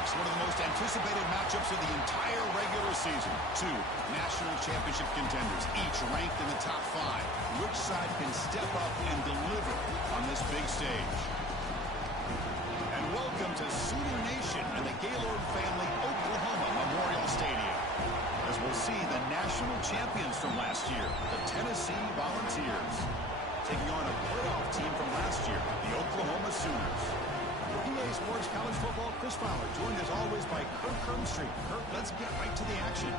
folks, one of the most anticipated matchups of the entire regular season. Two national championship contenders, each ranked in the top 5. Which side can step up and deliver on this big stage? And welcome to Sooner Nation and the Gaylord Family Oklahoma Memorial Stadium, as we'll see the national champions from last year, the Tennessee Volunteers, taking on a playoff team from last year, the Oklahoma Sooners. EA Sports College Football, Chris Fowler, joined as always by Kirk Herbstreit. Kirk, let's get right to the action.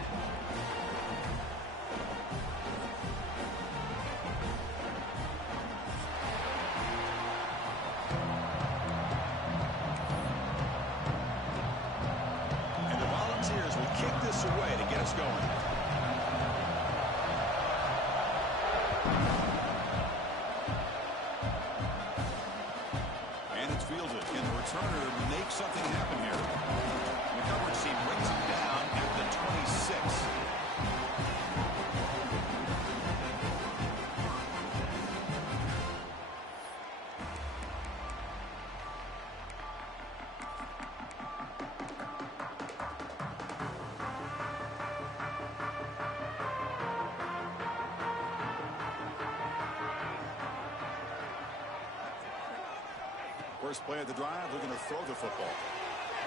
And the Volunteers will kick this away to get us going. Turner makes something happen here. The coverage team brings him down at the 26. First play of the drive, looking to throw the football.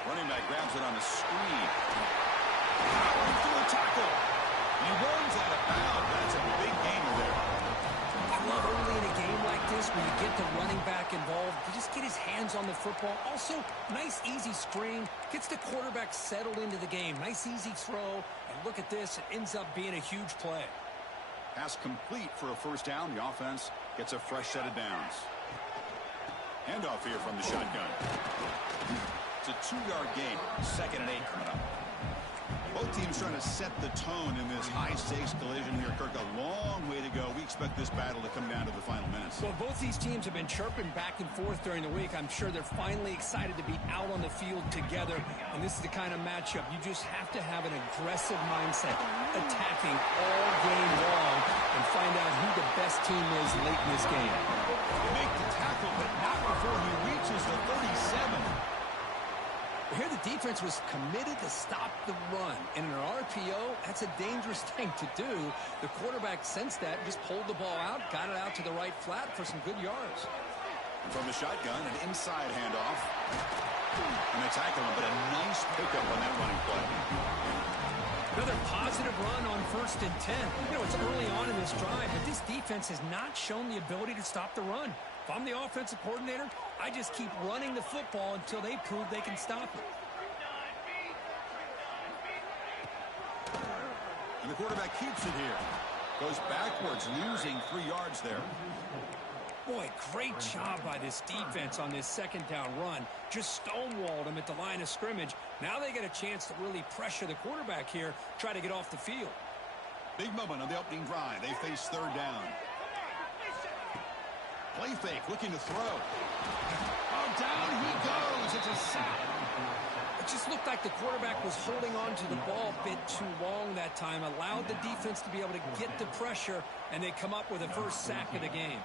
Running back grabs it on a screen. Powering through a tackle. He runs out of bounds. That's a big gainer there. I love early in a game like this when you get the running back involved. You just get his hands on the football. Also, nice easy screen. Gets the quarterback settled into the game. Nice easy throw. And look at this. It ends up being a huge play. Pass complete for a first down. The offense gets a fresh set of downs. Handoff here from the shotgun. It's a 2-yard gain. 2nd and 8 coming up. Both teams trying to set the tone in this high-stakes collision here. Kirk, a long way to go. We expect this battle to come down to the final minutes. Well, both these teams have been chirping back and forth during the week. I'm sure they're finally excited to be out on the field together. And this is the kind of matchup you just have to have an aggressive mindset, attacking all game long, and find out who the best team is late in this game. Make the tackle, but not before he reaches the 37. Here the defense was committed to stop the run. And in an RPO, that's a dangerous thing to do. The quarterback sensed that, just pulled the ball out, got it out to the right flat for some good yards. From the shotgun, an inside handoff. And they tackle him, but a nice pickup on that running play. Another positive run on 1st and 10. You know, it's early on in this drive, but this defense has not shown the ability to stop the run. If I'm the offensive coordinator, I just keep running the football until they prove they can stop it. And the quarterback keeps it here. Goes backwards, losing 3 yards there. Boy, great job by this defense on this 2nd down run. Just stonewalled him at the line of scrimmage. Now they get a chance to really pressure the quarterback here, try to get off the field. Big moment on the opening drive. They face 3rd down. Play fake, looking to throw. Oh, down he goes. It's a sack. It just looked like the quarterback was holding on to the ball a bit too long that time, allowed the defense to be able to get the pressure, and they come up with a first sack of the game.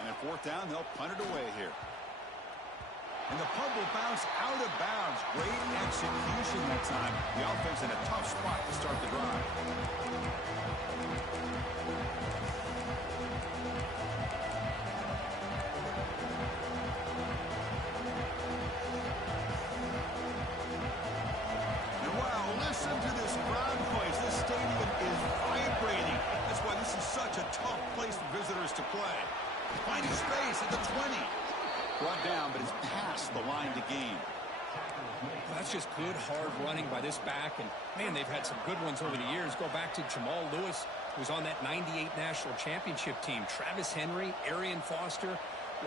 And at 4th down, they'll punt it away here. And the punt will bounce out of bounds. Great execution that time. The offense in a tough spot to start the drive. And wow, listen to this crowd noise. This stadium is vibrating. That's why this is such a tough place for visitors to play. Finding space at the 20. Brought down, but it's past the line to gain. That's just good, hard running by this back. And, man, they've had some good ones over the years. Go back to Jamal Lewis, who was on that 98 national championship team. Travis Henry, Arian Foster.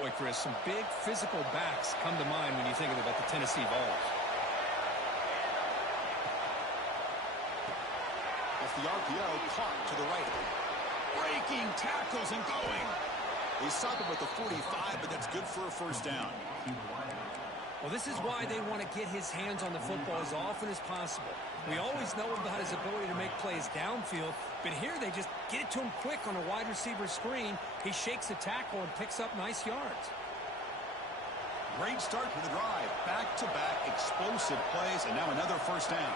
Boy, Chris, some big physical backs come to mind when you think about the Tennessee Vols. Off the RPO, caught to the right. Breaking tackles and going. They stop him with the 45, but that's good for a first down. Well, this is why they want to get his hands on the football as often as possible. We always know about his ability to make plays downfield, but here they just get it to him quick on a wide receiver screen. He shakes the tackle and picks up nice yards. Great start to the drive. Back-to-back explosive plays, and now another first down.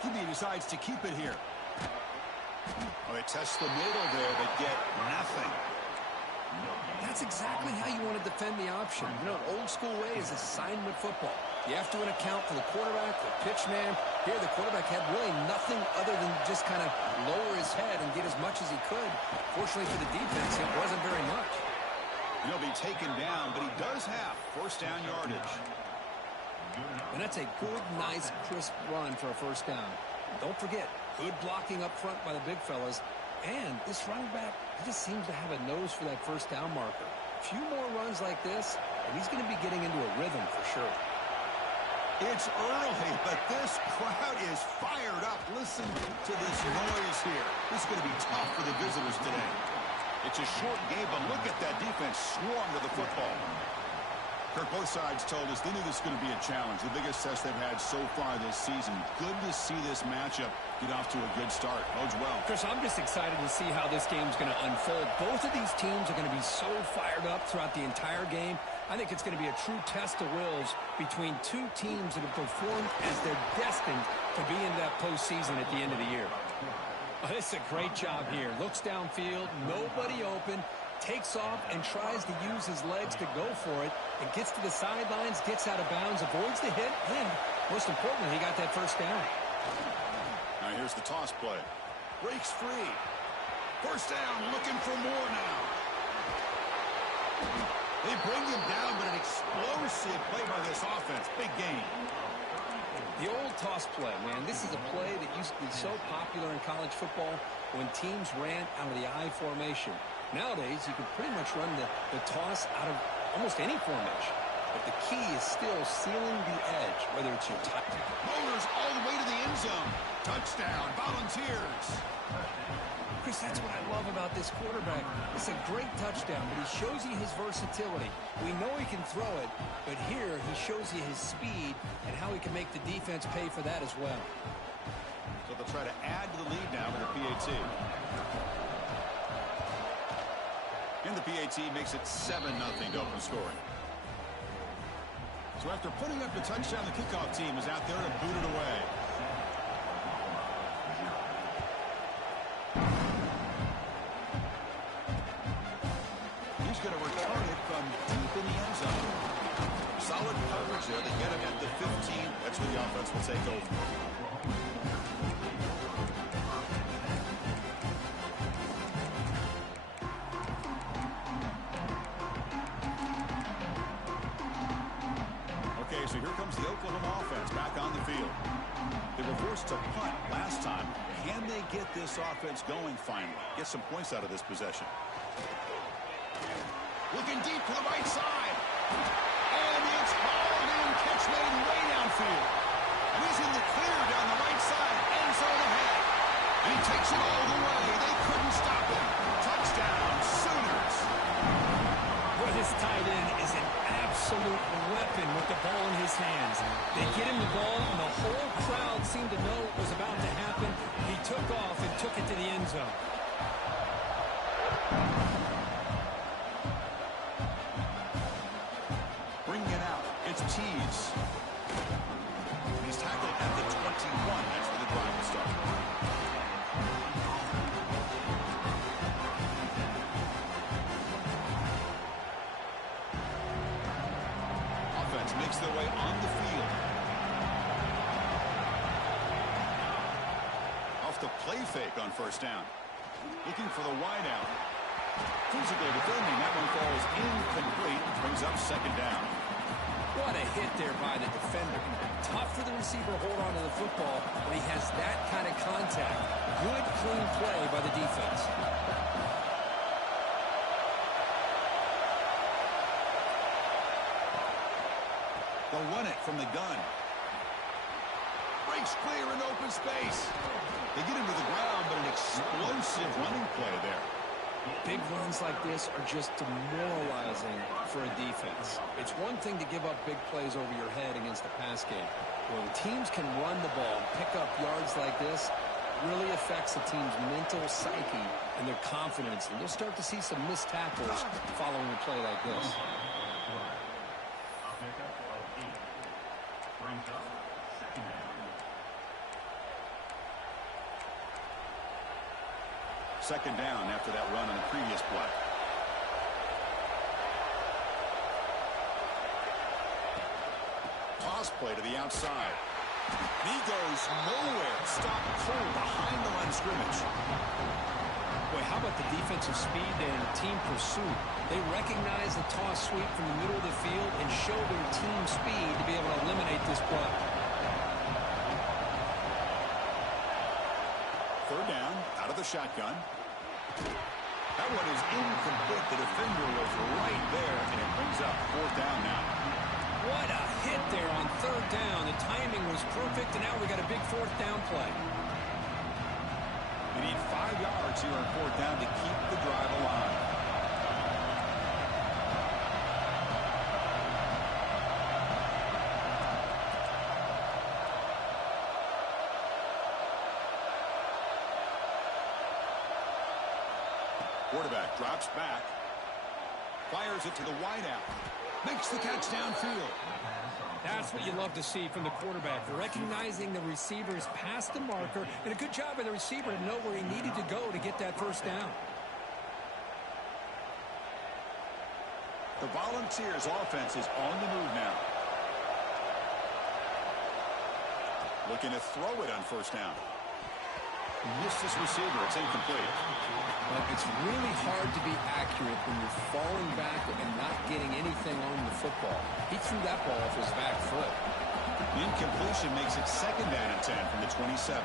QB decides to keep it here. Oh, they test the middle there, but get nothing. That's exactly how you want to defend the option. You know, old school way is assignment football. You have to account for the quarterback, the pitch man. Here, the quarterback had really nothing other than just kind of lower his head and get as much as he could. Fortunately for the defense, it wasn't very much. He'll be taken down, but he does have first down yardage. And that's a good, nice, crisp run for a first down. Don't forget, good blocking up front by the big fellas. And this running back, he just seems to have a nose for that first down marker. A few more runs like this, and he's going to be getting into a rhythm for sure. It's early, but this crowd is fired up. Listen to this noise here. This is going to be tough for the visitors today. It's a short game, but look at that defense swarm to the football. Kirk, both sides told us they knew this was going to be a challenge, the biggest test they've had so far this season. Good to see this matchup get off to a good start. Bodes well. Chris, I'm just excited to see how this game's going to unfold. Both of these teams are going to be so fired up throughout the entire game. I think it's going to be a true test of wills between two teams that have performed as they're destined to be in that postseason at the end of the year. Oh, this is a great job here. Looks downfield, nobody open, takes off and tries to use his legs to go for it, and gets to the sidelines, gets out of bounds, avoids the hit, and most importantly, he got that first down. Now here's the toss play. Breaks free. First down, looking for more now. They bring him down, but an explosive play by this offense. Big game. The old toss play, man, this is a play that used to be so popular in college football when teams ran out of the I formation. Nowadays, you can pretty much run the toss out of almost any formation. But the key is still sealing the edge, whether it's your tight. Motors all the way to the end zone. Touchdown, Volunteers. Chris, that's what I love about this quarterback. It's a great touchdown, but he shows you his versatility. We know he can throw it, but here he shows you his speed and how he can make the defense pay for that as well. So they'll try to add to the lead now with the PAT. And the PAT makes it 7-0 to open scoring. So after putting up the touchdown, the kickoff team is out there to boot it away. He's going to return it from deep in the end zone. Solid coverage there. They get him at the 15. That's where the offense will take over. So here comes the Oklahoma offense back on the field. They were forced to punt last time. Can they get this offense going finally? Get some points out of this possession. Looking deep to the right side. And it's hauled in. Catch made way downfield. And he's in the clear down the right side. End zone ahead. And he takes it all the way. They couldn't stop him. Touchdown, Sooners. Well, this tight end is an absolute weapon with the ball in his hands. They get him the ball, and the whole crowd seemed to know what was about to happen. He took off and took it to the end zone. Bringing it out. It's Tease. He's tackled at the 21. That's where the drive will start. Makes their way on the field. Off the play fake on first down. Looking for the wide out. Physical defending. That one falls incomplete. Brings up second down. What a hit there by the defender. Tough for the receiver to hold on to the football when he has that kind of contact. Good, clean play by the defense. They'll run it from the gun. Breaks clear in open space. They get him to the ground, but an explosive running play there. Big runs like this are just demoralizing for a defense. It's one thing to give up big plays over your head against the pass game. When teams can run the ball and pick up yards like this, really affects a team's mental psyche and their confidence. And you'll start to see some missed tackles following a play like this. Second down after that run on the previous play. Toss play to the outside. And he goes nowhere. Stop cold behind the line of scrimmage. Boy, how about the defensive speed and team pursuit? They recognize the toss sweep from the middle of the field and show their team speed to be able to eliminate this play. Third down, out of the shotgun. That one is incomplete. The defender was right there, and it brings up fourth down now. What a hit there on third down. The timing was perfect, and now we got a big fourth down play. You need 5 yards here on fourth down to keep the drive alive. Quarterback drops back. Fires it to the wideout. Makes the catch downfield. That's what you love to see from the quarterback. Recognizing the receiver's past the marker, and a good job by the receiver to know where he needed to go to get that first down. The Volunteers offense is on the move now. Looking to throw it on first down. Missed his receiver. It's incomplete. Well, it's really hard to be accurate when you're falling back and not getting anything on the football. He threw that ball off his back foot. The incompletion makes it second down and 10 from the 27.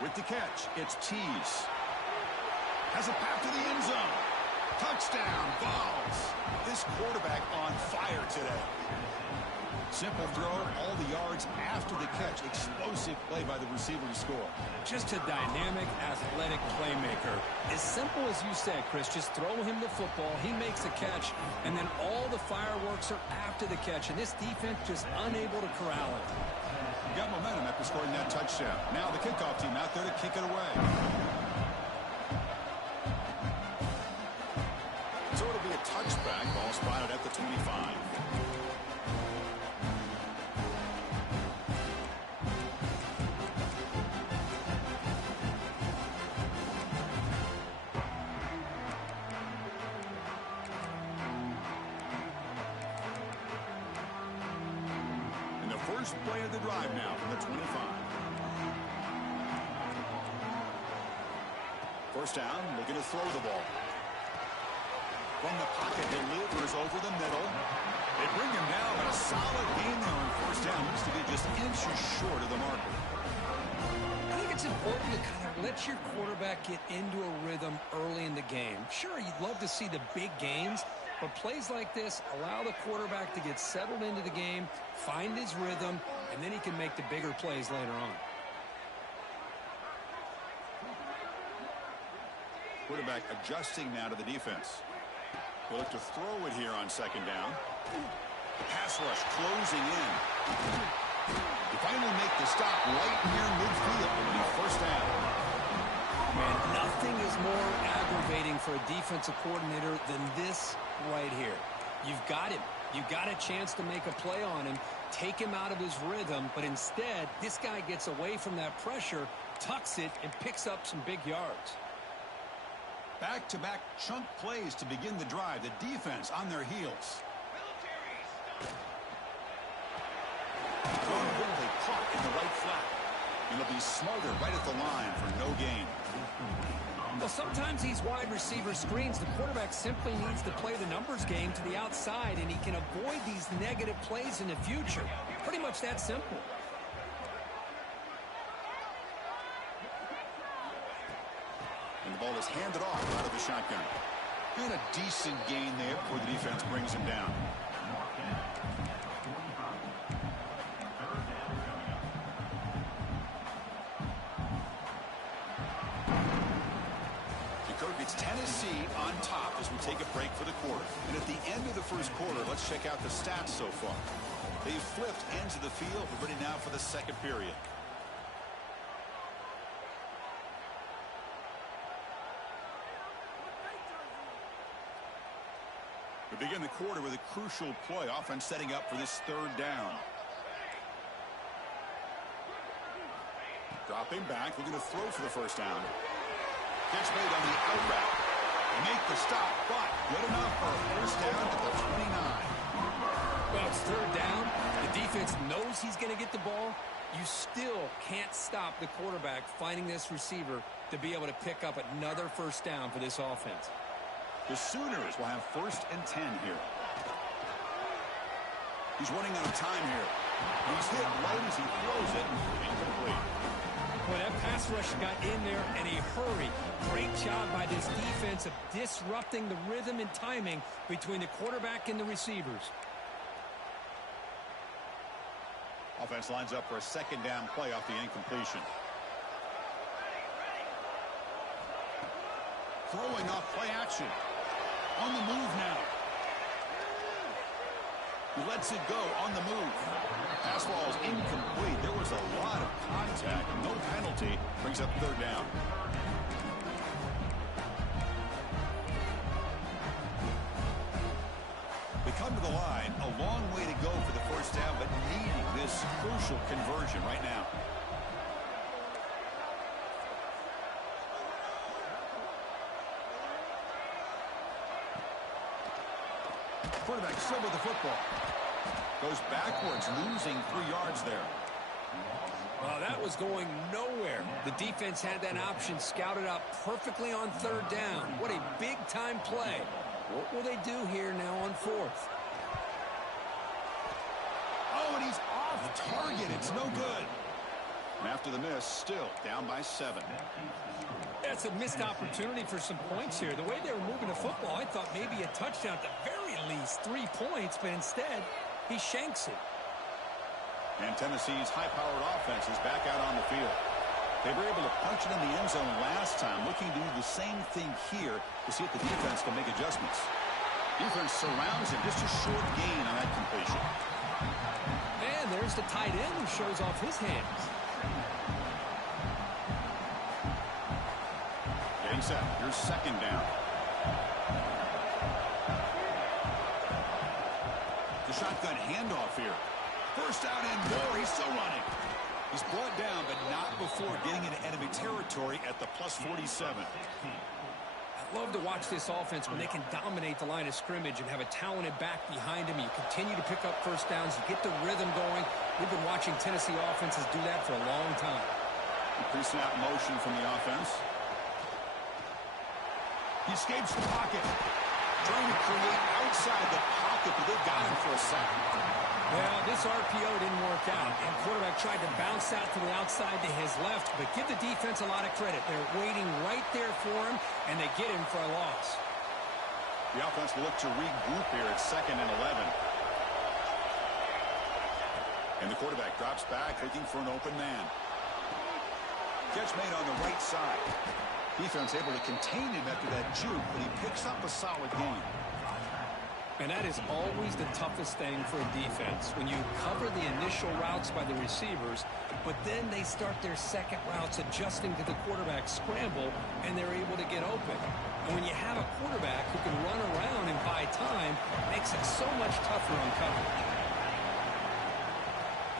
With the catch, it's Tease. Has a path to the end zone. Touchdown, Vols. This quarterback on fire today. Simple throw, all the yards after the catch. Explosive play by the receiver to score. Just a dynamic, athletic playmaker. As simple as you said, Chris, just throw him the football. He makes the catch, and then all the fireworks are after the catch, and this defense just unable to corral it. Got momentum after scoring that touchdown. Now the kickoff team out there to kick it away. So it'll be a touchback. Ball spotted at the 25. First play of the drive now from the 25. First down, looking to throw the ball. From the pocket, delivers over the middle. They bring him down, but a solid gain there on first down. Needs to be just inches short of the marker. I think it's important to kind of let your quarterback get into a rhythm early in the game. Sure, you'd love to see the big gains, but plays like this allow the quarterback to get settled into the game, find his rhythm, and then he can make the bigger plays later on. Quarterback adjusting now to the defense. He'll look to throw it here on second down. The pass rush closing in. They finally make the stop right near midfield. It'll be first down. Man, nothing is more aggravating for a defensive coordinator than this right here. You've got him. You got a chance to make a play on him, take him out of his rhythm, but instead, this guy gets away from that pressure, tucks it, and picks up some big yards. Back-to-back chunk plays to begin the drive. The defense on their heels. Thrown quickly, caught in the right flat. And it'll be smothered right at the line for no gain. Well, sometimes these wide receiver screens, the quarterback simply needs to play the numbers game to the outside, and he can avoid these negative plays in the future. Pretty much that simple. And the ball is handed off out of the shotgun. And a decent gain there before the defense brings him down. It's Tennessee on top as we take a break for the quarter. And at the end of the first quarter, let's check out the stats so far. They've flipped ends of the field. We're ready now for the second period. begin the quarter with a crucial play. Offense setting up for this third down. Dropping back, looking to throw for the first down. Catch made on the out route. Make the stop, but good enough for a first down at the 29. Well, it's third down. The defense knows he's going to get the ball. You still can't stop the quarterback finding this receiver to be able to pick up another first down for this offense. The Sooners will have 1st and 10 here. He's running out of time here. He's hit right as he throws it. Incomplete. Well, that pass rush got in there in a hurry. Great job by this defense of disrupting the rhythm and timing between the quarterback and the receivers. Offense lines up for a second down play off the incompletion. Throwing off play action. On the move now. He lets it go on the move. Pass ball is incomplete. There was a lot of contact. No penalty. Brings up third down. They come to the line. A long way to go for the first down, but needing this crucial conversion right now. Quarterback still with the football. Goes backwards, losing 3 yards there. Well, that was going nowhere. The defense had that option scouted out perfectly on third down. What a big-time play. What will they do here now on 4th? Oh, and he's off target. It's no good. And after the miss, still down by 7. That's a missed opportunity for some points here. The way they were moving the football, I thought maybe a touchdown at the very least, 3 points, but instead, he shanks it. And Tennessee's high-powered offense is back out on the field. They were able to punch it in the end zone last time, looking to do the same thing here to see if the defense can make adjustments. Defense surrounds him, just a short gain on that completion. And there's the tight end who shows off his hands. Getting set. Here's second down. The shotgun handoff here. First down and more. He's still running. He's brought down, but not before getting into enemy territory at the +47. I love to watch this offense when they can dominate the line of scrimmage and have a talented back behind him. You continue to pick up first downs. You get the rhythm going. We've been watching Tennessee offenses do that for a long time. Pre-snap motion from the offense. He escapes the pocket. Trying to create outside the pocket, but they've got him for a second. Well, this RPO didn't work out, and quarterback tried to bounce out to the outside to his left, but give the defense a lot of credit. They're waiting right there for him, and they get him for a loss. The offense will look to regroup here at 2nd and 11. And the quarterback drops back, looking for an open man. Catch made on the right side. Defense able to contain him after that juke, but he picks up a solid gain. And that is always the toughest thing for a defense, when you cover the initial routes by the receivers, but then they start their second routes adjusting to the quarterback's scramble, and they're able to get open. And when you have a quarterback who can run around and buy time, it makes it so much tougher on coverage.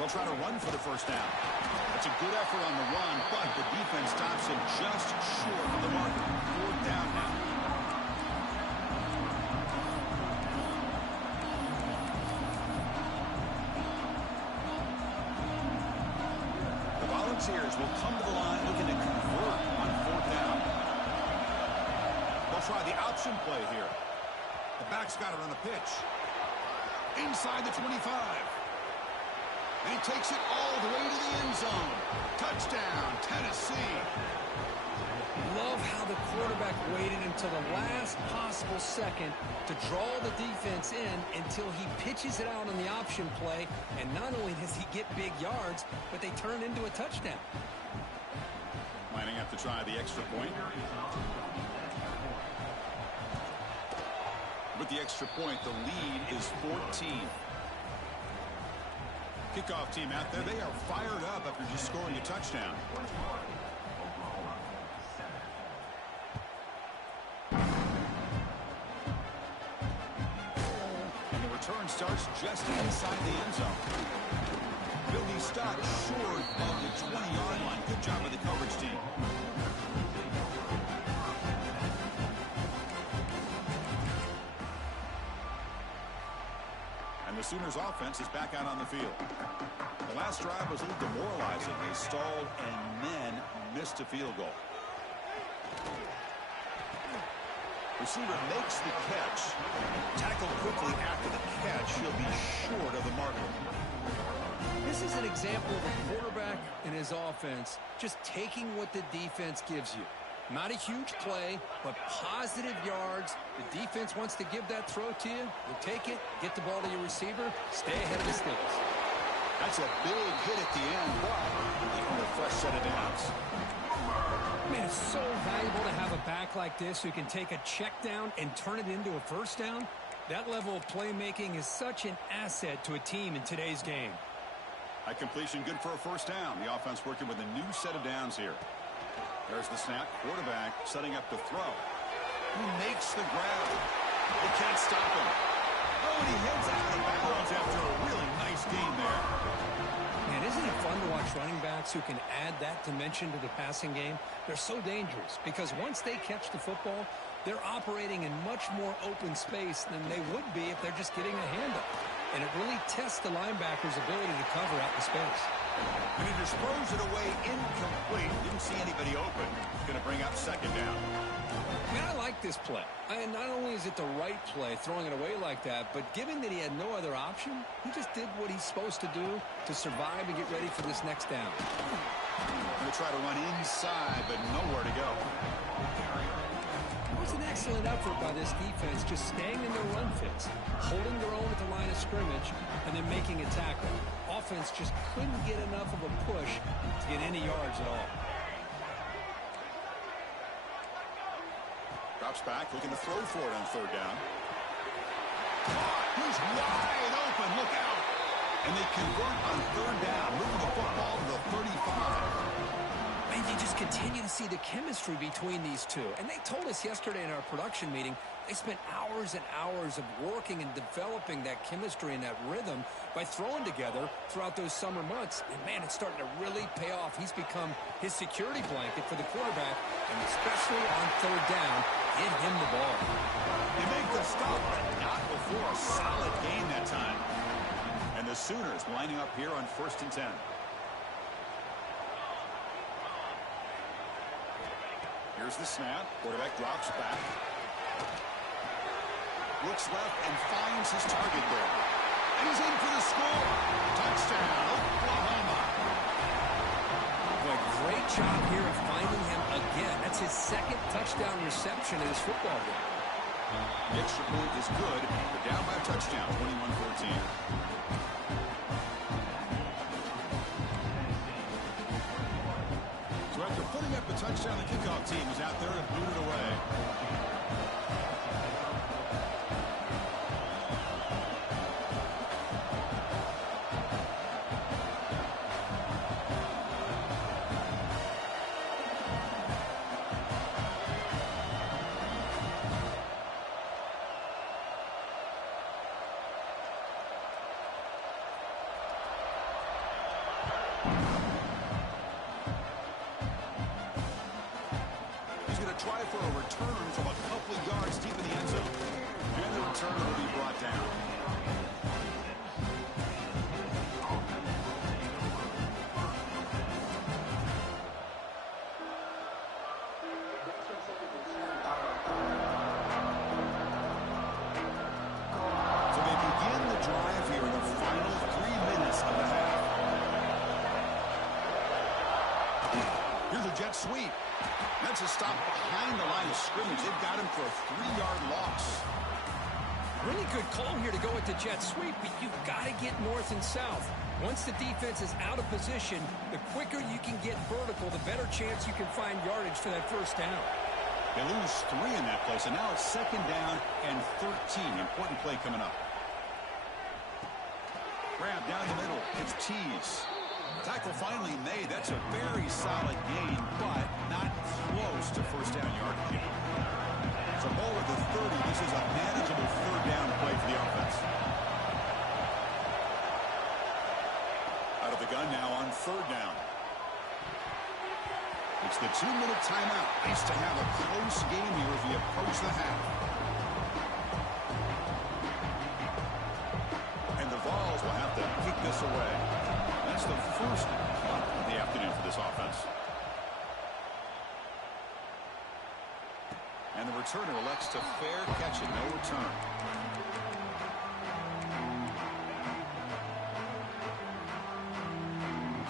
They'll try to run for the first down. It's a good effort on the run, but the defense stops him just short of the mark. 4th down now. The Volunteers will come to the line looking to convert on 4th down. They'll try the option play here. The back's got it on the pitch. Inside the 25. And he takes it all the way to the end zone. Touchdown, Tennessee. Love how the quarterback waited until the last possible second to draw the defense in until he pitches it out on the option play. And not only does he get big yards, but they turn into a touchdown. Lining up to try the extra point. With the extra point, the lead is 14. Kickoff team out there, they are fired up after just scoring a touchdown. starts just inside the end zone. He'll be stopped short of the 20-yard line. Good job of the coverage team. And the Sooners offense is back out on the field. The last drive was a little demoralizing. They stalled and then missed a field goal. Receiver makes the catch. Tackled quickly after the catch. He'll be short of the marker. This is an example of a quarterback and his offense just taking what the defense gives you. Not a huge play, but positive yards. The defense wants to give that throw to you. You take it, get the ball to your receiver, stay ahead of the sticks. That's a big hit at the end, but they earn a fresh set of downs. Man, it's so valuable to have a back like this who can take a check down and turn it into a first down. That level of playmaking is such an asset to a team in today's game. A completion good for a first down. The offense working with a new set of downs here. There's the snap. Quarterback setting up the throw. He makes the grab. They can't stop him. Oh, and he heads out of bounds after a really nice game there. Man, isn't it fun to watch running backs who can add that dimension to the passing game? They're so dangerous because once they catch the football, they're operating in much more open space than they would be if they're just getting a handoff. And it really tests the linebacker's ability to cover out the space. And he just throws it away incomplete. Didn't see anybody open. Going to bring up second down. Man, I like this play. And not only is it the right play, throwing it away like that, but given that he had no other option, he just did what he's supposed to do to survive and get ready for this next down. Going to try to run inside, but nowhere to go. It was an excellent effort by this defense, just staying in their run fits, holding their own at the line of scrimmage, and then making a tackle. Offense just couldn't get enough of a push to get any yards at all. Drops back, looking to throw for it on third down. He's wide open, look out! And they convert on third down, moving the football to the 35. Man, you just continue to see the chemistry between these two. And they told us yesterday in our production meeting, they spent hours and hours of working and developing that chemistry and that rhythm by throwing together throughout those summer months. And, man, it's starting to really pay off. He's become his security blanket for the quarterback, and especially on third down, get him the ball. They make the stop, but not before a solid game that time. And the Sooners lining up here on 1st and 10. Here's the snap. Quarterback drops back. Looks left and finds his target there. And he's in for the score. Touchdown, Oklahoma. Boy, great job here of finding him again. That's his second touchdown reception in this football game. The extra point is good. They're down by a touchdown, 21-14. So after putting up a touchdown, the kickoff team is out there to boot it away. Try for a return from a couple of yards deep in the end zone. And the return will be brought down. So they begin the drive here in the final 3 minutes of the half. Here's a jet sweep. That's a stop behind the line of scrimmage. They've got him for a 3-yard loss. Really good call here to go with the jet sweep, but you've got to get north and south. Once the defense is out of position, the quicker you can get vertical, the better chance you can find yardage for that first down. They lose 3 in that play, so now it's 2nd down and 13. Important play coming up. Grab down the middle. It's Tease. Tackle finally made. That's a very solid gain, but not close to first down yardage. So ball at the 30. This is a manageable 3rd down play for the offense. the gun now on third down. It's the 2-minute timeout. Nice to have a close game here as we approach the half. And the Vols will have to kick this away. That's the first punt of the afternoon for this offense. And the returner elects to fair catch it, no return.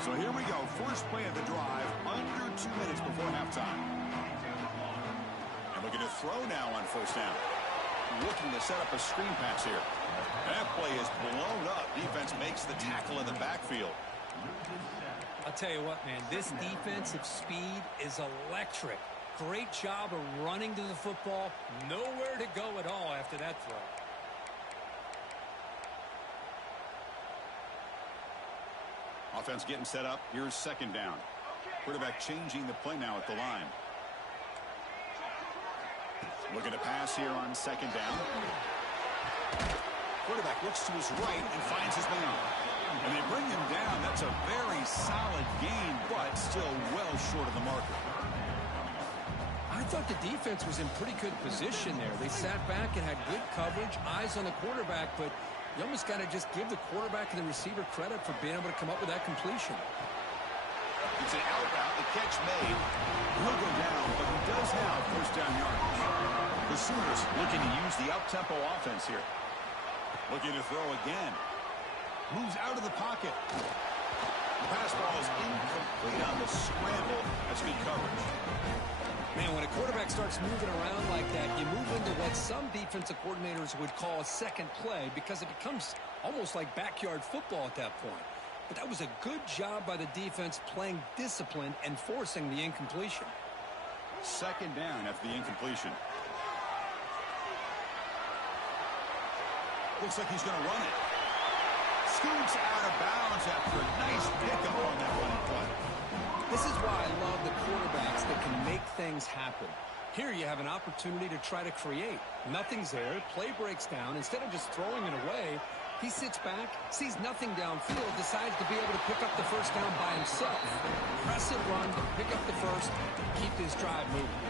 So here we go. First play of the drive, under 2 minutes before halftime. And looking to throw now on first down. Looking to set up a screen pass here. And that play is blown up. Defense makes the tackle in the backfield. I'll tell you what, man, this defensive speed is electric. Great job of running to the football. Nowhere to go at all after that throw. Offense getting set up. Here's second down. Quarterback changing the play now at the line. Looking to pass here on second down. Quarterback looks to his right and finds his man. And they bring him down. That's a very solid gain, but still well short of the marker. I thought the defense was in pretty good position there. They sat back and had good coverage, eyes on the quarterback, but you almost got to just give the quarterback and the receiver credit for being able to come up with that completion. It's an out route. The catch made. He'll go down, but he does have first down yardage. The Sooners looking to use the up-tempo offense here. Looking to throw again. Moves out of the pocket. The pass ball is incomplete on the scramble. That's good coverage. Man, when a quarterback starts moving around like that, you move into what some defensive coordinators would call a second play because it becomes almost like backyard football at that point. But that was a good job by the defense playing discipline and forcing the incompletion. Second down after the incompletion. Looks like he's going to run it. Scoots out of bounds after a nice pickup on that running play. This is why I love the quarterbacks that can make things happen. Here you have an opportunity to try to create. Nothing's there. Play breaks down. Instead of just throwing it away, he sits back, sees nothing downfield, decides to be able to pick up the first down by himself. Impressive run to pick up the first, keep this drive moving.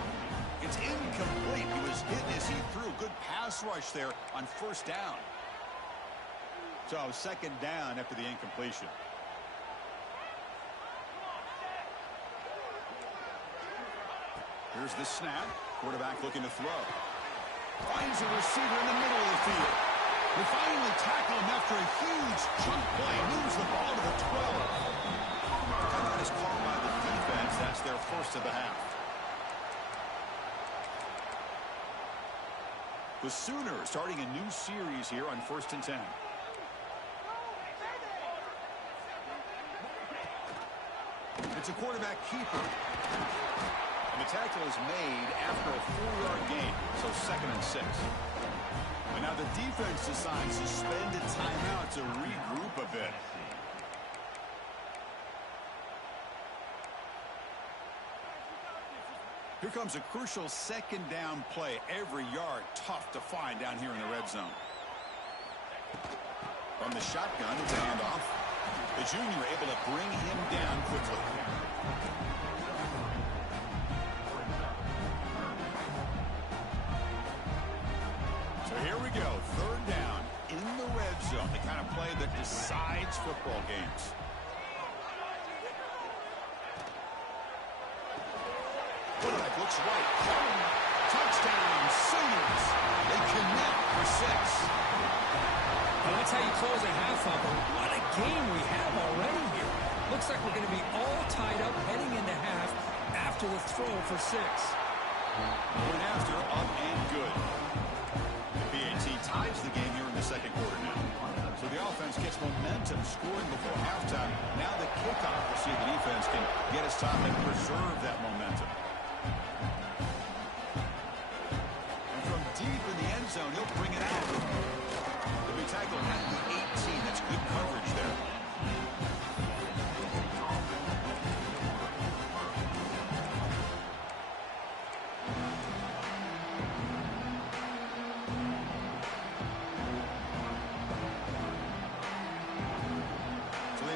It's incomplete. He was hit as he threw. Good pass rush there on first down. So second down after the incompletion. Here's the snap. Quarterback looking to throw. Finds a receiver in the middle of the field. They finally tackle him after a huge chunk play. Moves the ball to the 12. Timeout is called by the defense. That's their first of the half. The Sooners starting a new series here on 1st and 10. It's a quarterback keeper. And the tackle is made after a 4-yard gain, so 2nd and 6. And now the defense decides to spend a timeout to regroup a bit. Here comes a crucial second down play. Every yard tough to find down here in the red zone. From the shotgun, it's a handoff. The junior able to bring him down quickly. So here we go. 3rd down in the red zone. The kind of play that decides football games. Quarterback looks right. Touchdown, Sooners. They connect for 6. Well, that's how you close a half up. What a game we have already here. Looks like we're going to be all tied up heading into half after the throw for 6. Point after, up and good. The PAT ties the game here in the second quarter now. So the offense gets momentum, scoring before halftime. Now the kickoff. We'll see if the defense can get a stop and preserve that momentum. And from deep in the end zone, he'll bring it out. The big tackle at the 18. That's good coverage there.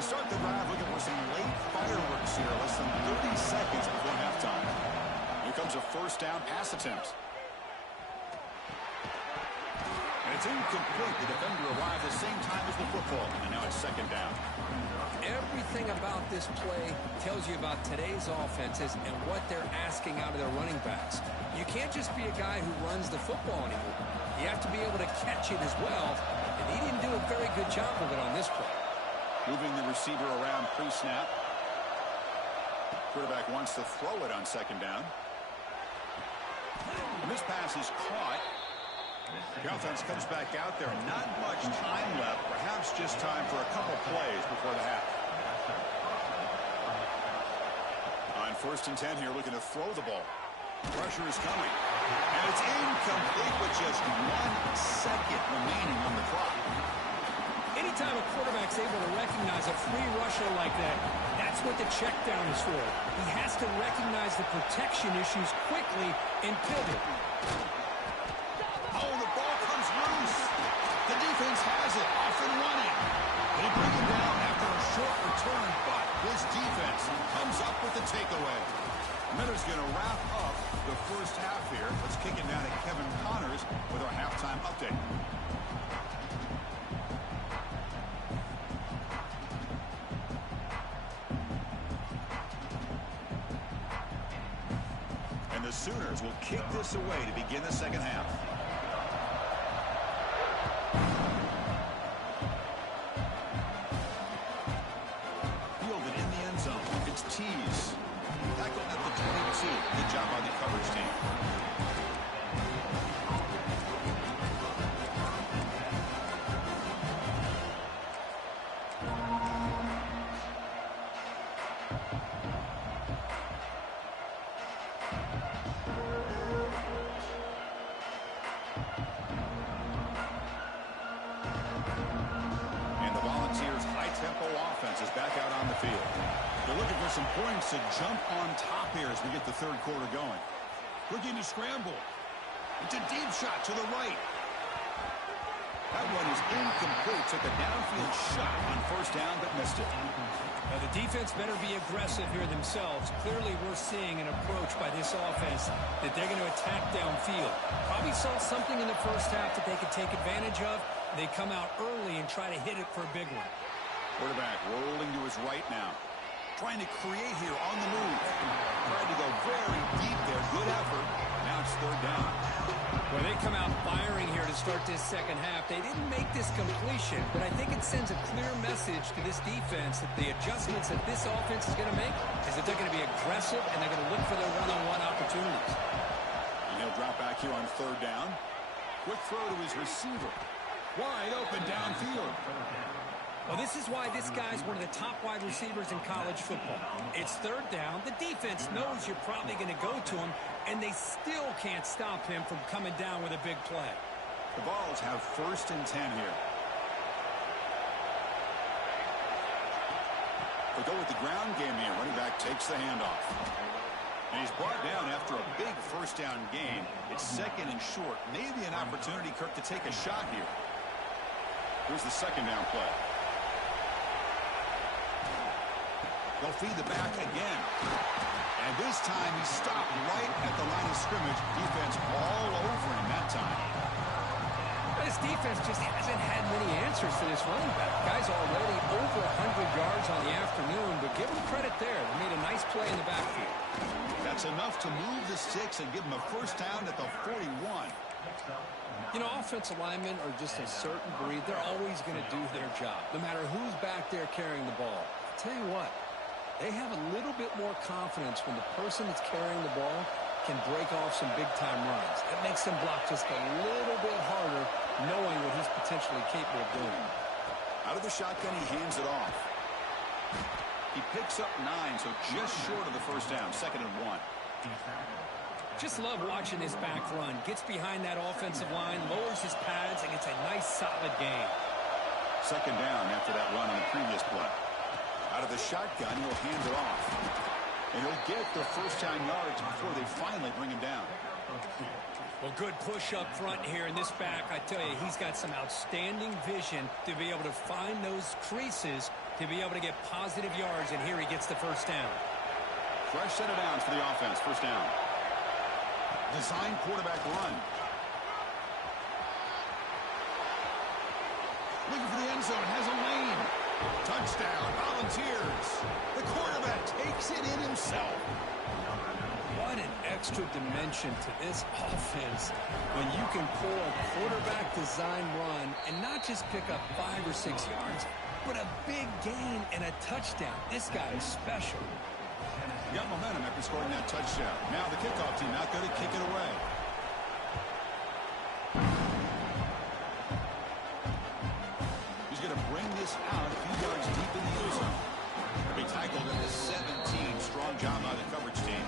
start the drive looking for some late fireworks here. Less than 30 seconds before halftime. Here comes a first down pass attempt. And it's incomplete. The defender arrived at the same time as the football. And now it's second down. Everything about this play tells you about today's offenses and what they're asking out of their running backs. You can't just be a guy who runs the football anymore. You have to be able to catch it as well, and he didn't do a very good job of it on this play. Moving the receiver around pre-snap. Quarterback wants to throw it on second down. And this pass is caught. The offense comes back out there. Not much time left. Perhaps just time for a couple plays before the half. On 1st and 10 here, looking to throw the ball. Pressure is coming. And it's incomplete with just 1 second remaining on the clock. Anytime a quarterback's able to recognize a free rusher like that, that's what the check down is for. He has to recognize the protection issues quickly and pivot. Oh, the ball comes loose. The defense has it, off and running. They bring him down after a short return, but this defense comes up with the takeaway. Miller's going to wrap up the first half here. Let's kick it down to Kevin Connors with our halftime update. And the Sooners will kick this away to begin the second half. Fielded in the end zone. It's Tease. Tackled at the 22. Good job by the coverage team. And the Volunteers' high-tempo offense is back out on the field. They're looking for some points to jump on top here as we get the third quarter going. Looking to scramble. It's a deep shot to the right. That one is incomplete. Took a downfield shot on first down, but missed it. Now, the defense better be aggressive here themselves. Clearly, we're seeing an approach by this offense that they're going to attack downfield. Probably saw something in the first half that they could take advantage of. They come out early and try to hit it for a big one. Quarterback rolling to his right now. Trying to create here on the move. Trying to go very deep there. Good effort. Now it's third down. Well, they come out firing here to start this second half. They didn't make this completion, but I think it sends a clear message to this defense that the adjustments that this offense is going to make is that they're going to be aggressive and they're going to look for their one-on-one opportunities. And he'll drop back here on third down. Quick throw to his receiver. Wide open downfield. Well, this is why this guy's one of the top wide receivers in college football. It's third down. The defense knows you're probably going to go to him, and they still can't stop him from coming down with a big play. The Vols have 1st and 10 here. They go with the ground game here. Running back takes the handoff. And he's brought down after a big first down gain. It's second and short. Maybe an opportunity, Kirk, to take a shot here. Here's the second down play. They'll feed the back again. And this time he stopped right at the line of scrimmage. Defense all over him that time. This defense just hasn't had many answers to this running back. Guy's already over 100 yards on the afternoon, but give him credit there. They made a nice play in the backfield. That's enough to move the sticks and give him a first down at the 41. You know, offensive linemen are just a certain breed. They're always going to do their job, no matter who's back there carrying the ball. I'll tell you what, they have a little bit more confidence when the person that's carrying the ball can break off some big-time runs. It makes them block just a little bit harder, knowing what he's potentially capable of doing. Out of the shotgun, he hands it off. He picks up 9, so just short of the first down, 2nd and 1. Just love watching this back run. Gets behind that offensive line, lowers his pads, and gets a nice, solid gain. 2nd down after that run on the previous play. Out of the shotgun, he'll hand it off. And he'll get the first down yards before they finally bring him down. Well, good push up front here in this back. I tell you, he's got some outstanding vision to be able to find those creases to be able to get positive yards, and here he gets the first down. Fresh set of downs for the offense. First down. Design quarterback run. Looking for the end zone. Has a lane. Touchdown. Volunteers. The quarterback takes it in himself. What an extra dimension to this offense when you can pull a quarterback design run and not just pick up 5 or 6 yards, but a big gain and a touchdown. This guy is special. He got momentum after scoring that touchdown. Now the kickoff team not going to kick it away. He's going to bring this out a few yards deep in the end zone. He'll be tackled at the 17. Strong job by the coverage team.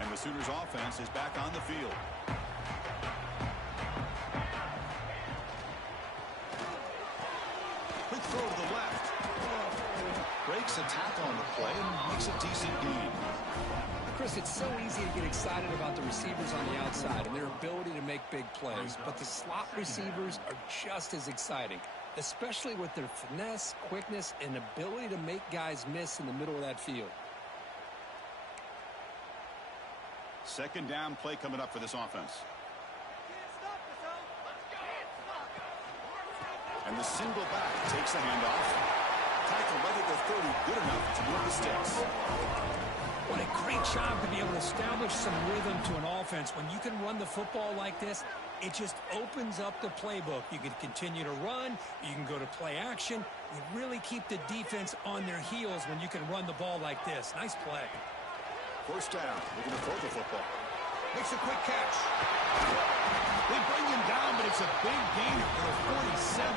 And the Sooners offense is back on the field. Quick throw to the left. Breaks a tackle on the play and makes a decent gain. Chris, it's so easy to get excited about the receivers on the outside and their ability to make big plays, but the slot receivers are just as exciting, especially with their finesse, quickness, and ability to make guys miss in the middle of that field. Second down play coming up for this offense. And the single back takes the handoff. Tackle right at the 30, good enough to move the sticks. What a great job to be able to establish some rhythm to an offense. When you can run the football like this, it just opens up the playbook. You can continue to run. You can go to play action. You really keep the defense on their heels when you can run the ball like this. Nice play. First down, looking to throw the football. Makes a quick catch. They bring him down, but it's a big gainer for the 47.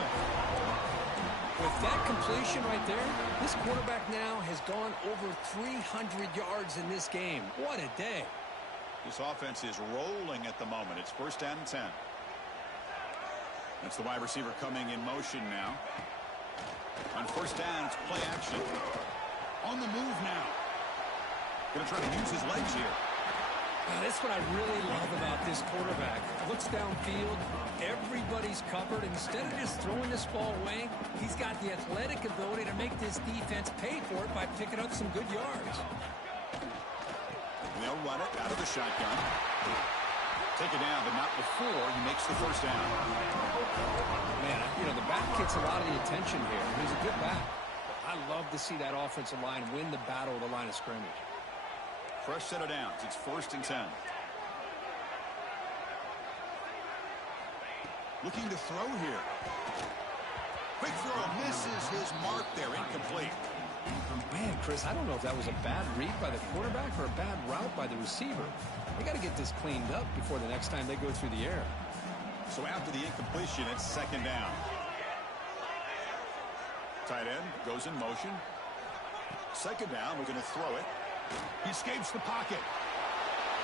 With that completion right there, this quarterback now has gone over 300 yards in this game. What a day. This offense is rolling at the moment. It's first down and 10. That's the wide receiver coming in motion now. On first down, it's play action. On the move now. Going to try to use his legs here. That's what I really love about this quarterback. Looks downfield, everybody's covered. Instead of just throwing this ball away, he's got the athletic ability to make this defense pay for it by picking up some good yards. And they'll run it out of the shotgun. Take it down, but not before he makes the first down. Man, you know, the back gets a lot of the attention here. He's a good back. I love to see that offensive line win the battle of the line of scrimmage. Fresh set of downs. It's first and 10. Looking to throw here. Quick throw misses his mark there. Incomplete. Man, Chris, I don't know if that was a bad read by the quarterback or a bad route by the receiver. They got to get this cleaned up before the next time they go through the air. So after the incompletion, it's second down. Tight end goes in motion. Second down, we're going to throw it. He escapes the pocket.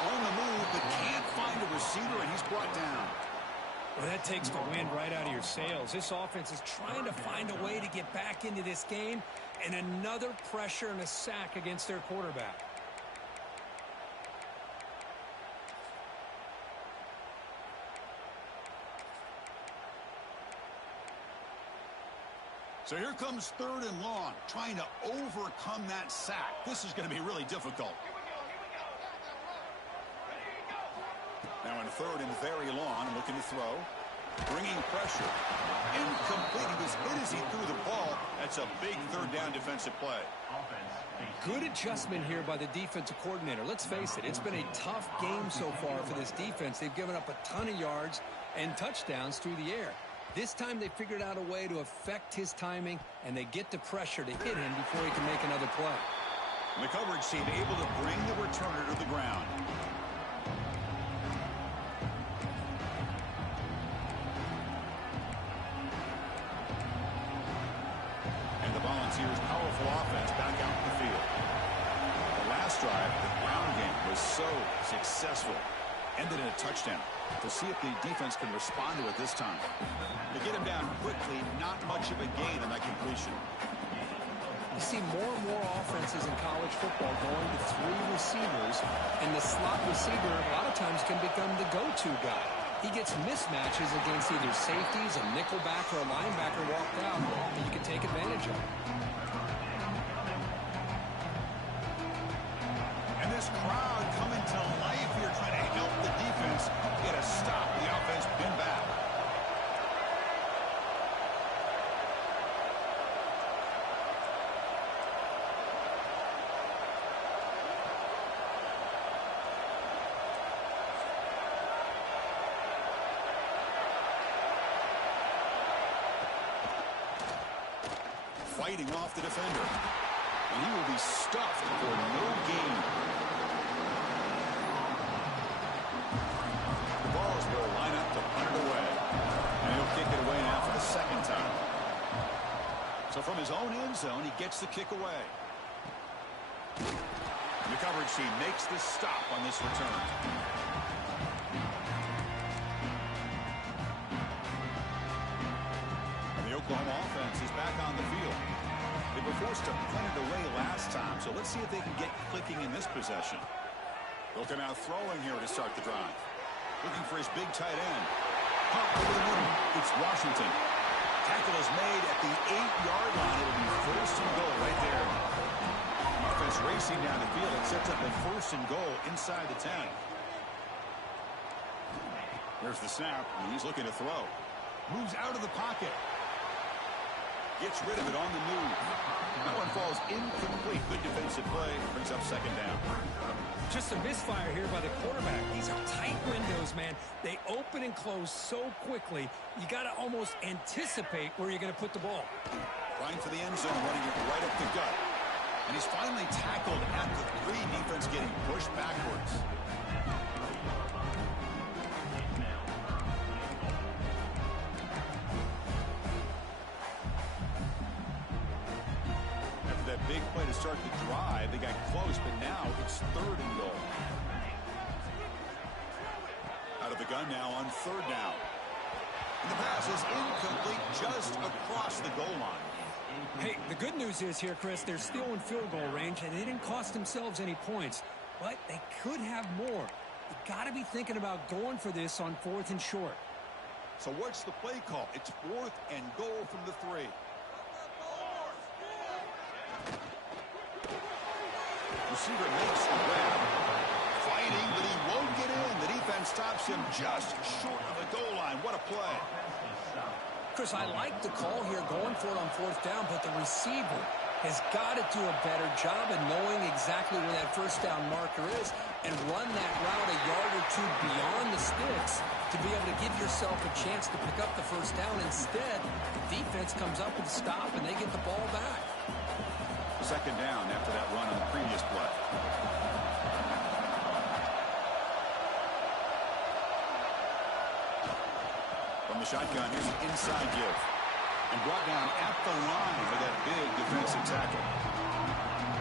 On the move, but can't find a receiver, and he's brought down. Well, that takes the wind right out of your sails. This offense is trying to find a way to get back into this game, and another pressure and a sack against their quarterback. So here comes third and long, trying to overcome that sack. This is going to be really difficult. Now in third and very long, looking to throw. Bringing pressure. Incomplete. He was hit as he threw the ball. That's a big third down defensive play. Good adjustment here by the defensive coordinator. Let's face it, it's been a tough game so far for this defense. They've given up a ton of yards and touchdowns through the air. This time they figured out a way to affect his timing, and they get the pressure to hit him before he can make another play. The coverage team able to bring the returner to the ground. And the Volunteers' powerful offense back out in the field. The last drive, the ground game was so successful. Ended in a touchdown. We'll see if the defense can respond to it this time. They get him down quickly, not much of a gain on that completion. You see more and more offenses in college football going to 3 receivers, and the slot receiver a lot of times can become the go-to guy. He gets mismatches against either safeties, a nickelback, or a linebacker walked out that you can take advantage of. And this crowd coming to life here, trying to help the defense get a stop. The offense pinned back. Fighting off the defender. And he will be stuffed for no gain. The Vols will line up to punt it away. And he'll kick it away now for the second time. So from his own end zone, he gets the kick away. The coverage team makes the stop on this return. And the Oklahoma offense is back on the field. They were forced to punt it away last time, so let's see if they can get clicking in this possession. They'll come out throwing here to start the drive. Looking for his big tight end. Pump over the middle. It's Washington. Tackle is made at the 8-yard line. It'll be first and goal right there. Offense racing down the field. It sets up a first and goal inside the 10. There's the snap, and he's looking to throw. Moves out of the pocket. Gets rid of it on the move. That one falls incomplete. Good defensive play. Brings up second down. Just a misfire here by the quarterback. These are tight windows, man. They open and close so quickly, you got to almost anticipate where you're going to put the ball. Trying for the end zone, running it right up the gut. And he's finally tackled at the 3. Defense getting pushed backwards. Big play to start the drive. They got close, but now it's third and goal. Out of the gun now on third down. And the pass is incomplete just across the goal line. Hey, the good news is here, Chris, they're still in field goal range, and they didn't cost themselves any points. But they could have more. You got to be thinking about going for this on 4th and short. So what's the play call? It's 4th and goal from the 3. Receiver makes the grab. Fighting, but he won't get in. The defense stops him just short of the goal line. What a play. Chris, I like the call here going for it on 4th down, but the receiver has got to do a better job of knowing exactly where that first down marker is and run that route a yard or 2 beyond the sticks to be able to give yourself a chance to pick up the first down. Instead, the defense comes up with a stop, and they get the ball back. Second down after that run on the previous play. From the shotgun, here's an inside give. And brought down at the line with that big defensive tackle.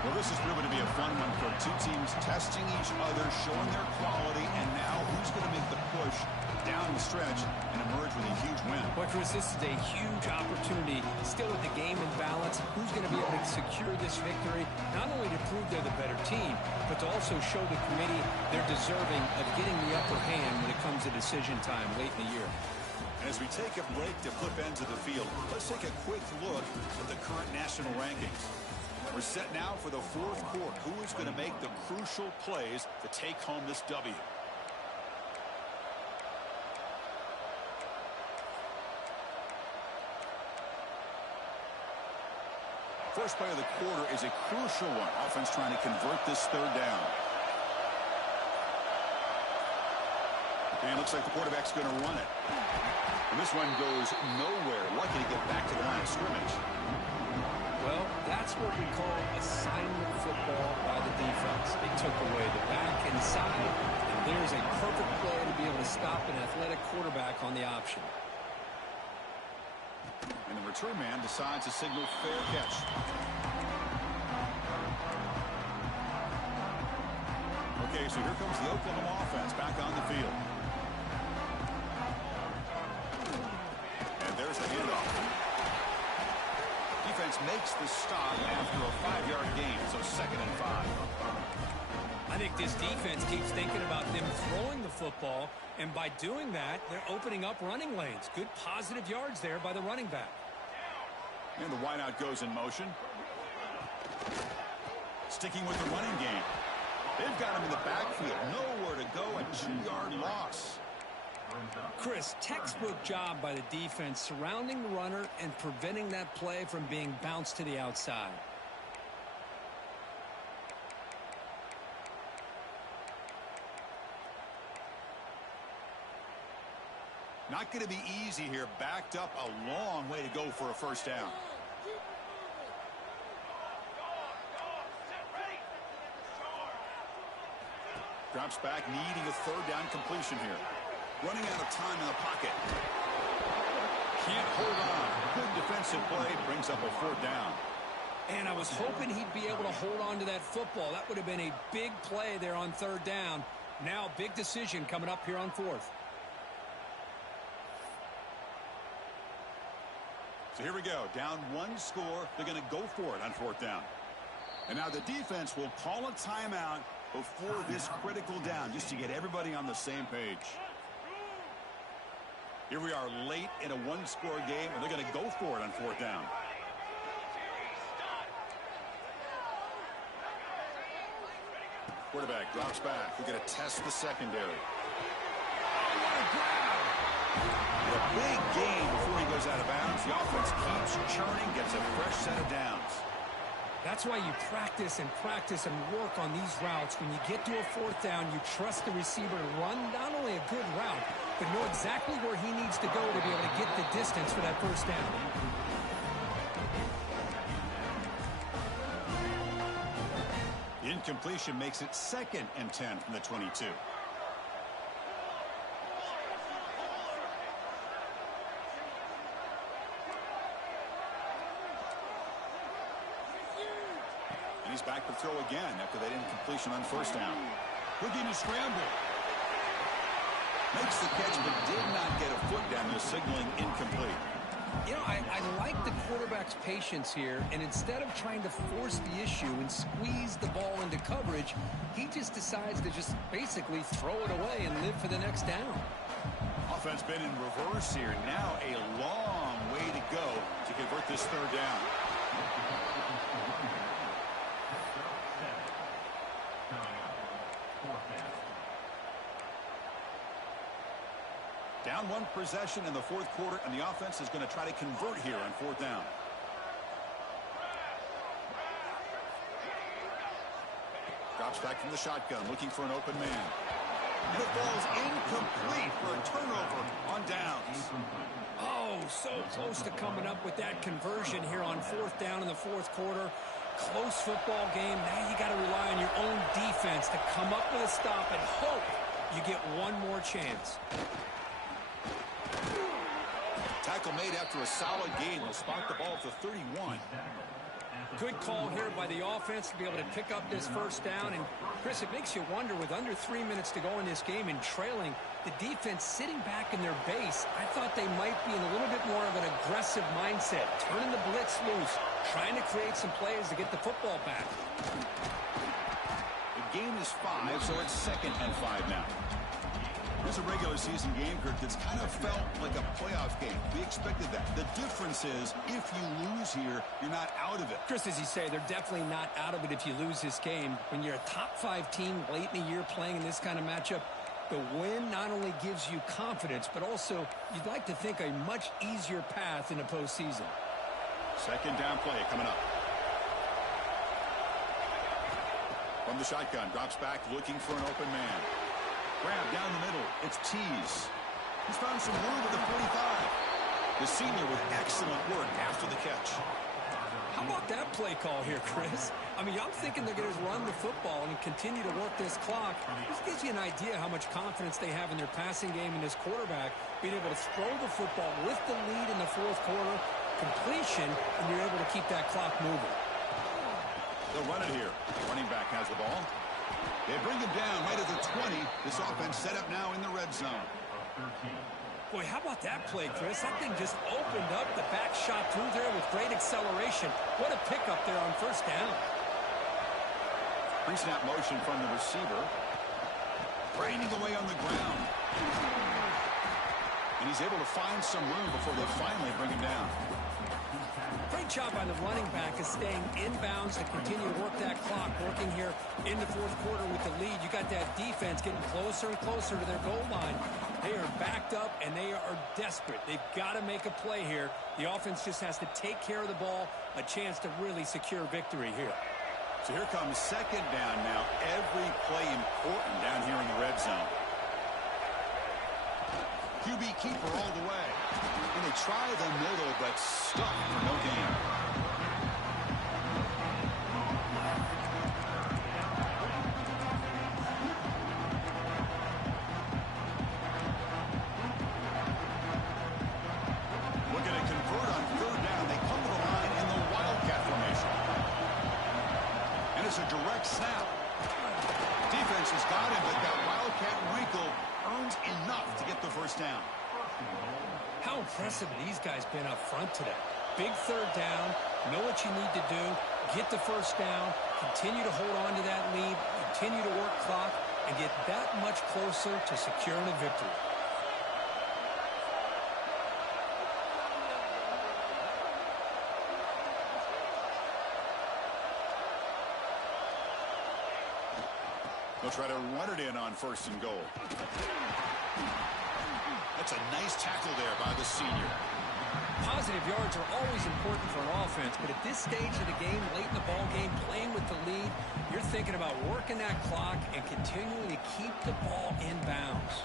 Well, this has proven to be a fun one for 2 teams testing each other, showing their quality, and now who's going to make the push down the stretch and emerge with a huge win. Well, Chris, this is a huge opportunity. Still with the game in balance, who's going to be able to secure this victory, not only to prove they're the better team, but to also show the committee they're deserving of getting the upper hand when it comes to decision time late in the year. And as we take a break to flip ends of the field, let's take a quick look at the current national rankings. We're set now for the 4th quarter. Who is going to make the crucial plays to take home this W? First play of the quarter is a crucial one. Offense trying to convert this 3rd down. And it looks like the quarterback's going to run it. And this one goes nowhere. Lucky to get back to the line of scrimmage. Well, that's what we call assignment football by the defense. They took away the back inside, and there's a perfect play to be able to stop an athletic quarterback on the option. And the return man decides to signal fair catch. Okay, Okay, so here comes the Oklahoma offense back on the field. And there's the handoff. Defense makes the stop after a 5-yard gain, so 2nd and 5. I think this defense keeps thinking about them throwing the football, and by doing that, they're opening up running lanes. Good positive yards there by the running back. And the wideout goes in motion. Sticking with the running game. They've got him in the backfield. Nowhere to go, a 2-yard loss. Chris, textbook job by the defense surrounding the runner and preventing that play from being bounced to the outside. Not going to be easy here. Backed up a long way to go for a first down. Drops back, needing a 3rd down completion here. Running out of time in the pocket. Can't hold on. Good defensive play. Brings up a 4th down. And I was hoping he'd be able to hold on to that football. That would have been a big play there on 3rd down. Now, big decision coming up here on 4th. So here we go. Down 1 score. They're going to go for it on 4th down. And now the defense will call a timeout before this critical down, just to get everybody on the same page. Here we are late in a 1-score game, and they're going to go for it on 4th down. Quarterback drops back. We're going to test the secondary. A big gain before he goes out of bounds. The offense keeps churning, gets a fresh set of downs. That's why you practice and work on these routes. When you get to a 4th down, you trust the receiver to run not only a good route, but know exactly where he needs to go to be able to get the distance for that first down. The incompletion makes it 2nd and 10 from the 22. And he's back to throw again after that incompletion on 1st down. Looking to scramble. Makes the catch, but did not get a foot down there, signaling incomplete. You know, I like the quarterback's patience here, and instead of trying to force the issue and squeeze the ball into coverage, he just decides to just basically throw it away and live for the next down. Offense been in reverse here. Now a long way to go to convert this 3rd down. Down 1 possession in the 4th quarter, and the offense is going to try to convert here on 4th down. Drops back from the shotgun, looking for an open man. And it falls incomplete for a turnover on downs. Oh, so close to coming up with that conversion here on 4th down in the 4th quarter. Close football game. Now you got to rely on your own defense to come up with a stop and hope you get one more chance. Tackle made after a solid gain. They'll spot the ball at the 31. Good call here by the offense to be able to pick up this first down. And, Chris, it makes you wonder, with under 3 minutes to go in this game and trailing, the defense sitting back in their base, I thought they might be in a little bit more of an aggressive mindset, turning the blitz loose, trying to create some plays to get the football back. The game is 5, so it's 2nd and 5 now. This is a regular season game, Kirk, that's kind of felt like a playoff game. We expected that. The difference is, if you lose here, you're not out of it. Chris, as you say, they're definitely not out of it if you lose this game. When you're a top-5 team late in the year playing in this kind of matchup, the win not only gives you confidence, but also, you'd like to think, a much easier path in the postseason. 2nd down play coming up. From the shotgun, drops back, looking for an open man. Grab down the middle. It's Tease. He's found some room at the 45. The senior with excellent work after the catch. How about that play call here, Chris? I mean, I'm thinking they're going to run the football and continue to work this clock. This gives you an idea how much confidence they have in their passing game and this quarterback being able to throw the football with the lead in the 4th quarter, completion, and you're able to keep that clock moving. They'll run it here. Running back has the ball. They bring him down right at the 20. This offense set up now in the red zone. Boy, how about that play, Chris? That thing just opened up. The back shot through there with great acceleration. What a pickup there on first down. Pre-snap motion from the receiver. Braining away on the ground. And he's able to find some room before they finally bring him down. Great job by the running back is staying inbounds to continue to work that clock, working here in the fourth quarter with the lead. You got that defense getting closer and closer to their goal line. They are backed up, and they are desperate. They've got to make a play here. The offense just has to take care of the ball, a chance to really secure victory here. So here comes second down now. Every play important down here in the red zone. QB keeper all the way. And they try the middle, but stuck for no gain. Looking to convert on third down. They come to the line in the wildcat formation. And it's a direct snap. Defense has got him, but that wildcat wrinkle earns enough to get the first down. How impressive these guys been up front today. Big third down, know what you need to do, get the first down, continue to hold on to that lead, continue to work clock, and get that much closer to securing a victory. They'll try to run it in on first and goal. That's a nice tackle there by the senior. Positive yards are always important for an offense, but at this stage of the game, late in the ball game, playing with the lead, you're thinking about working that clock and continuing to keep the ball in bounds.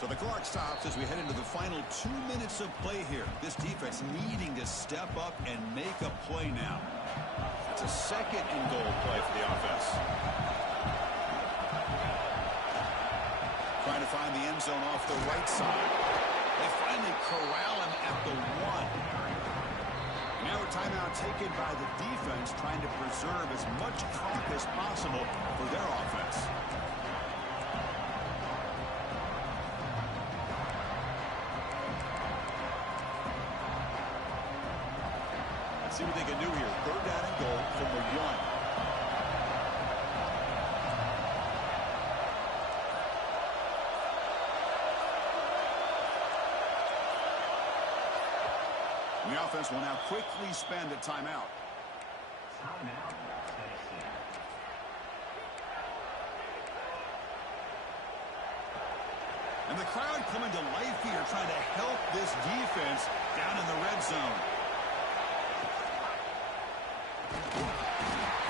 So the clock stops as we head into the final 2 minutes of play here. This defense needing to step up and make a play now. It's a second and goal play for the offense. Trying to find the end zone off the right side. They finally corral him at the 1. Now a timeout taken by the defense, trying to preserve as much clock as possible for their offense. Let's see what they can do here. Third down and goal from the 1. The offense will now quickly spend a timeout. And the crowd coming to life here, trying to help this defense down in the red zone.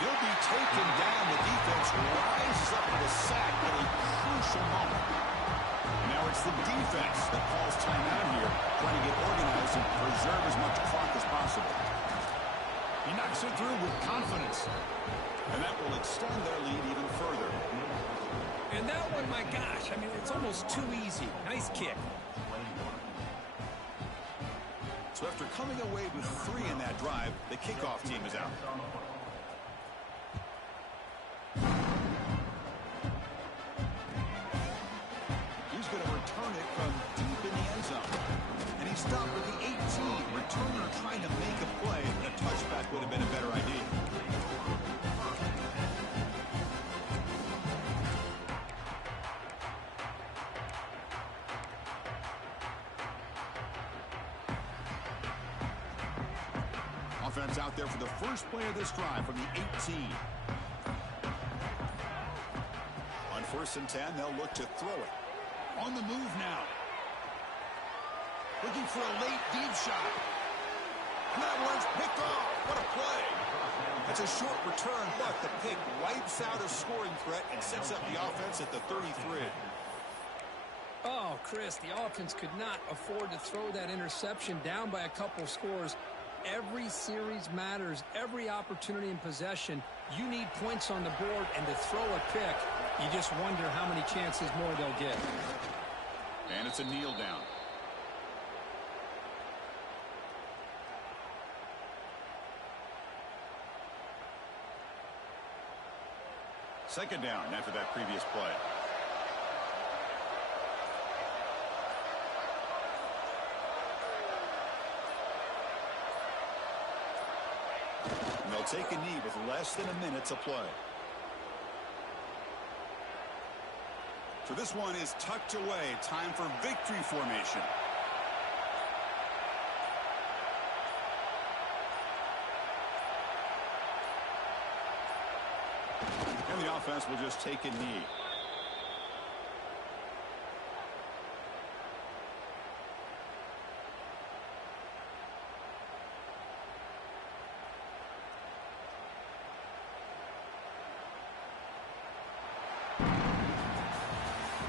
He'll be taken down. The defense rises up with a sack at a crucial moment. Now it's the defense that calls timeout here, trying to get organized and preserve as much clock as possible. He knocks it through with confidence. And that will extend their lead even further. And that one, my gosh, I mean, it's almost too easy. Nice kick. So after coming away with 3 in that drive, the kickoff team is out. He's going to return it from deep in the end zone. And he stopped with the 18. Returner trying to make a play. A touchback would have been a better idea. Offense out there for the first play of this drive from the 18. On 1st and 10, they'll look to throw it. On the move now. Looking for a late deep shot. And that one's picked off. What a play. That's a short return, but the pick wipes out a scoring threat and sets up the offense at the 33. Oh, Chris, the offense could not afford to throw that interception down by a couple scores. Every series matters. Every opportunity in possession, you need points on the board, and to throw a pick, you just wonder how many chances more they'll get. And it's a kneel down. Second down after that previous play. And they'll take a knee with less than a minute to play. So this one is tucked away. Time for victory formation. And the offense will just take a knee.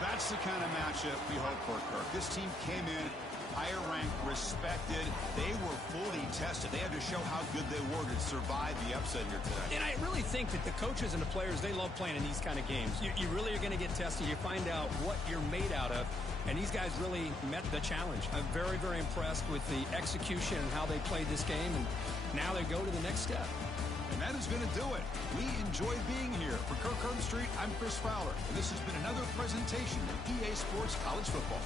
That's the kind of matchup we hope for, Kirk. This team came in higher ranked, respected. They were fully tested. They had to show how good they were to survive the upset here today. And I really think that the coaches and the players, they love playing in these kind of games. You really are going to get tested. You find out what you're made out of. And these guys really met the challenge. I'm very, very impressed with the execution and how they played this game. And now they go to the next step. And that is going to do it. We enjoy being here. For Kirk Herbstreit, I'm Chris Fowler. And this has been another presentation of EA Sports College Football.